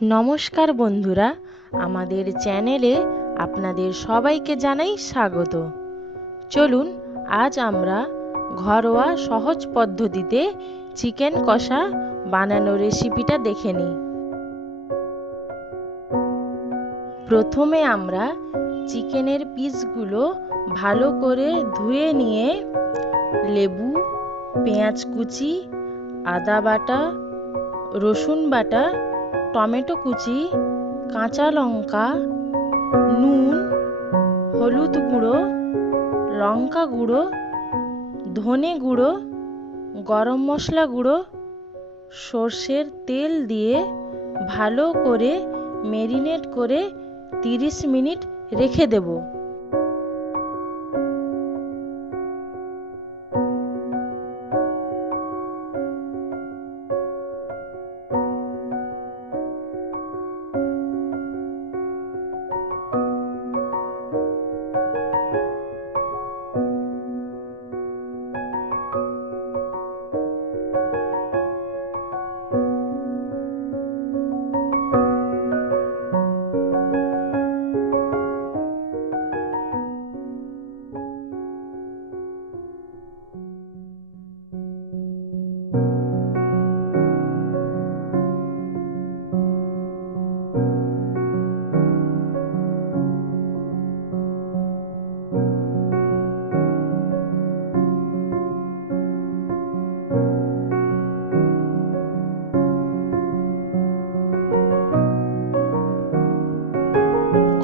নমস্কার বন্ধুরা, আমাদের চ্যানেলে আপনাদের সবাইকে জানাই স্বাগত। চলুন আজ আমরা ঘরোয়া সহজ পদ্ধতিতে চিকেন কষা বানানোর রেসিপিটা দেখে নিই। প্রথমে আমরা চিকেনের পিসগুলো ভালো করে ধুয়ে নিয়ে লেবু, পেঁয়াজ কুচি, আদা বাটা, রসুন বাটা, টমেটো কুচি, কাঁচা লঙ্কা, নুন, হলুদ গুঁড়ো, লঙ্কা গুঁড়ো, ধনে গুঁড়ো, গরম মশলা গুঁড়ো, সর্ষের তেল দিয়ে ভালো করে ম্যারিনেট করে 30 মিনিট রেখে দেব।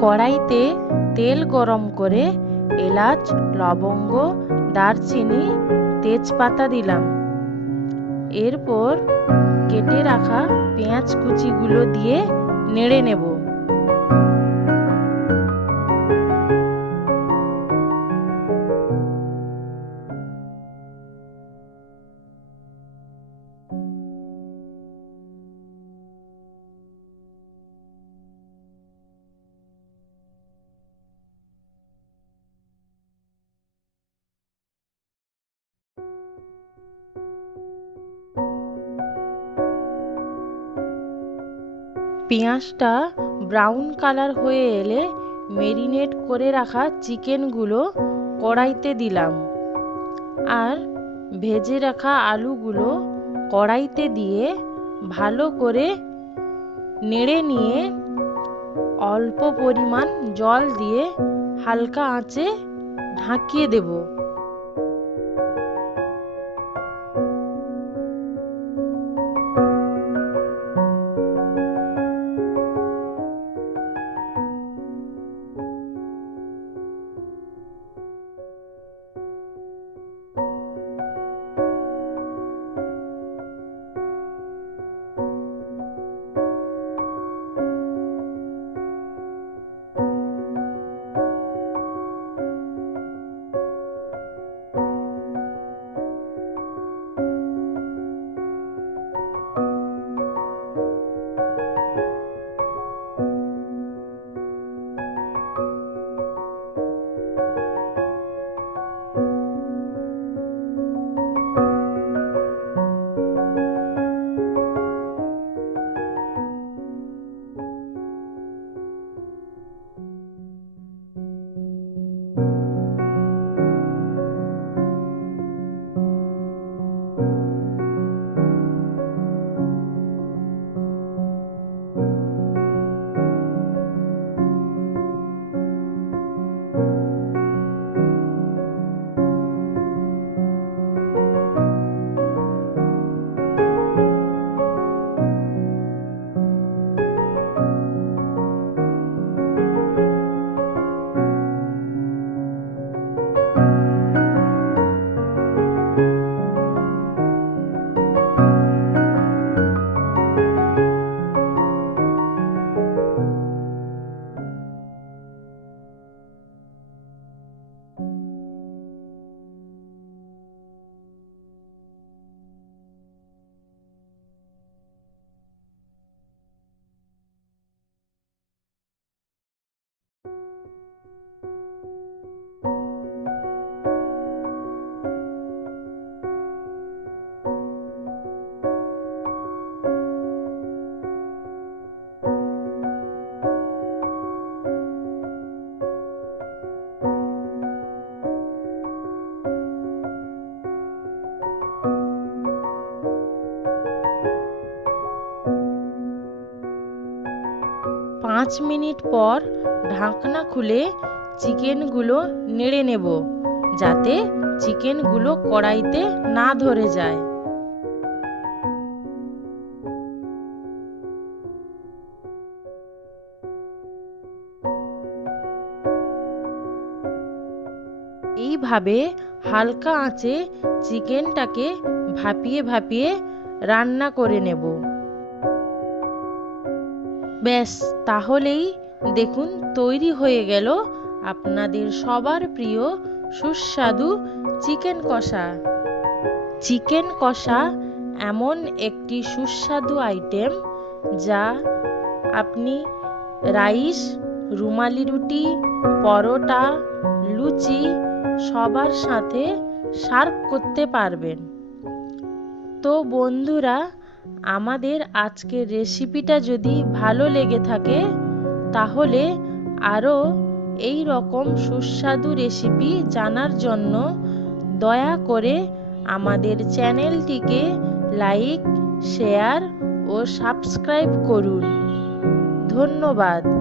কড়াইতে তেল গরম করে এলাচ, লবঙ্গ, দারচিনি, তেজপাতা দিলাম। এরপর কেটে রাখা পেঁয়াজ কুচিগুলো দিয়ে নেড়ে নেব। পেঁয়াজটা ব্রাউন কালার হয়ে এলে ম্যারিনেট করে রাখা চিকেনগুলো কড়াইতে দিলাম আর ভেজে রাখা আলুগুলো কড়াইতে দিয়ে ভালো করে নেড়ে নিয়ে অল্প পরিমাণ জল দিয়ে হালকা আঁচে ঢাকিয়ে দেব। 5 মিনিট পর ঢাকনা খুলে চিকেনগুলো নেড়ে নেব, যাতে চিকেনগুলো কড়াইতে না ধরে যায়। এইভাবে হালকা আঁচে চিকেনটাকে ভাপিয়ে ভাপিয়ে রান্না করে নেব। ব্যাস, তাহলেই দেখুন তৈরি হয়ে গেল আপনাদের সবার প্রিয় সুস্বাদু চিকেন কষা। চিকেন কষা এমন একটি সুস্বাদু আইটেম যা আপনি রাইস, রুমালি রুটি, পরোটা, লুচি সবার সাথে সার্ভ করতে পারবেন। তো বন্ধুরা, আমাদের আজকের রেসিপিটা যদি ভালো লেগে থাকে তাহলে আরও এই রকম সুস্বাদু রেসিপি জানার জন্য দয়া করে আমাদের চ্যানেলটিকে লাইক, শেয়ার ও সাবস্ক্রাইব করুন। ধন্যবাদ।